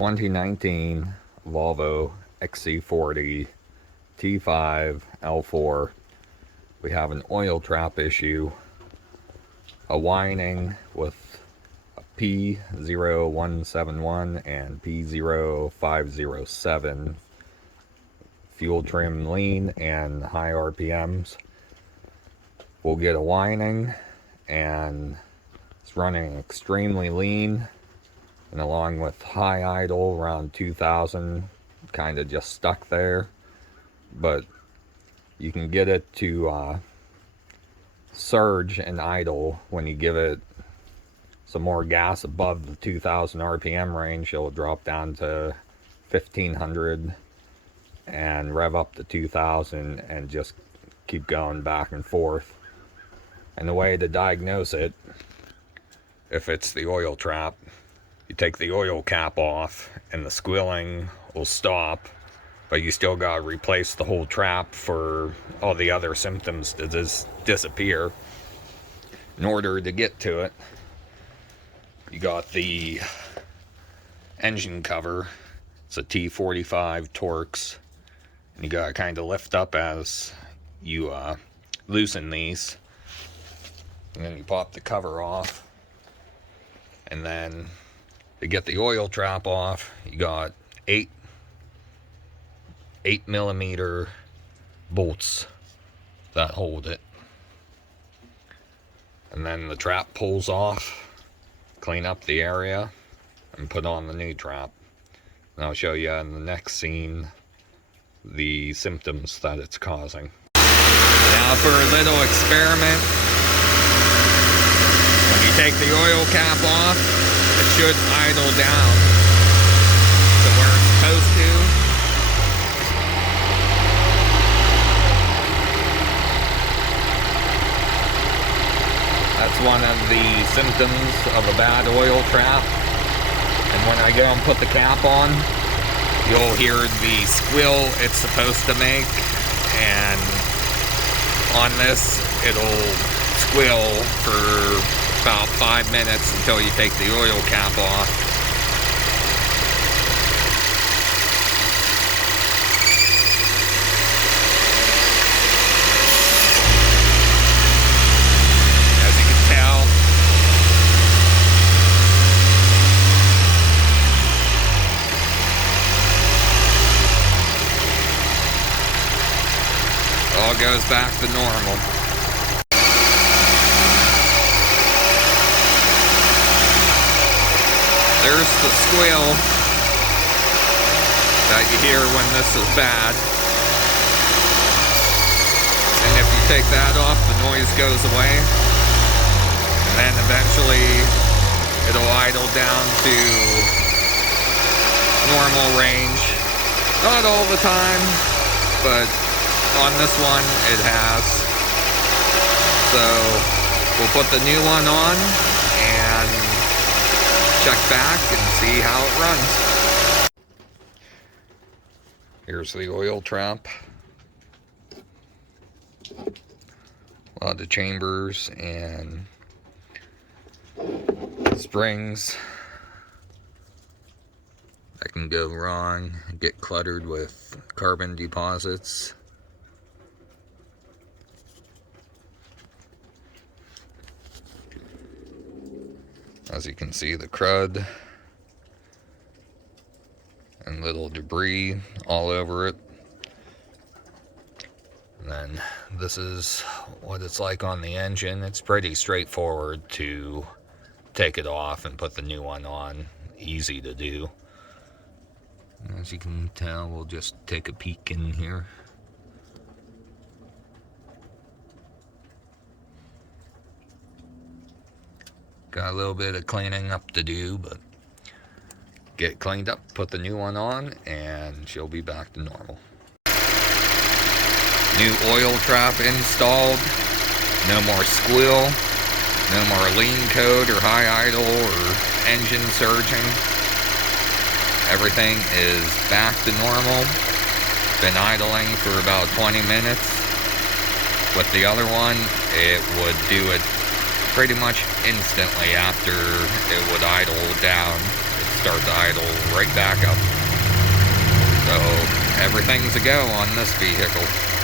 2019 Volvo XC40 T5 L4. We have an oil trap issue, a whining with a P0171 and P0507, fuel trim lean and high RPMs. We'll get a whining, and it's running extremely lean, and along with high idle around 2000, kind of just stuck there. But you can get it to surge and idle when you give it some more gas above the 2000 RPM range. It'll drop down to 1500 and rev up to 2000 and just keep going back and forth. And the way to diagnose it, if it's the oil trap, you take the oil cap off and the squealing will stop, but you still got to replace the whole trap for all the other symptoms to disappear. In order to get to it, you got the engine cover. It's a T45 Torx, and you got to kind of lift up as you loosen these, and then you pop the cover off. And then to get the oil trap off, you got 8mm bolts that hold it. And then the trap pulls off, clean up the area, and put on the new trap. And I'll show you in the next scene the symptoms that it's causing. Now for a little experiment. When you take the oil cap off, it should idle down to where it's supposed to. That's one of the symptoms of a bad oil trap. And when I go and put the cap on, you'll hear the squeal it's supposed to make. And on this, it'll squeal for about 5 minutes until you take the oil cap off. As you can tell, it all goes back to normal. There's the squeal that you hear when this is bad. And if you take that off, the noise goes away. And then eventually it'll idle down to normal range. Not all the time, but on this one it has. So we'll put the new one on and check back and see how it runs. Here's the oil trap. A lot of chambers and springs that can go wrong, get cluttered with carbon deposits. As you can see, the crud and little debris all over it. And then this is what it's like on the engine. It's pretty straightforward to take it off and put the new one on. Easy to do. As you can tell, we'll just take a peek in here. Got a little bit of cleaning up to do, but get cleaned up, put the new one on, and she'll be back to normal. New oil trap installed. No more squeal. No more lean code or high idle or engine surging. Everything is back to normal. Been idling for about 20 minutes. With the other one, it would do it pretty much instantly after it would idle down. It's start to idle right back up. So everything's a go on this vehicle.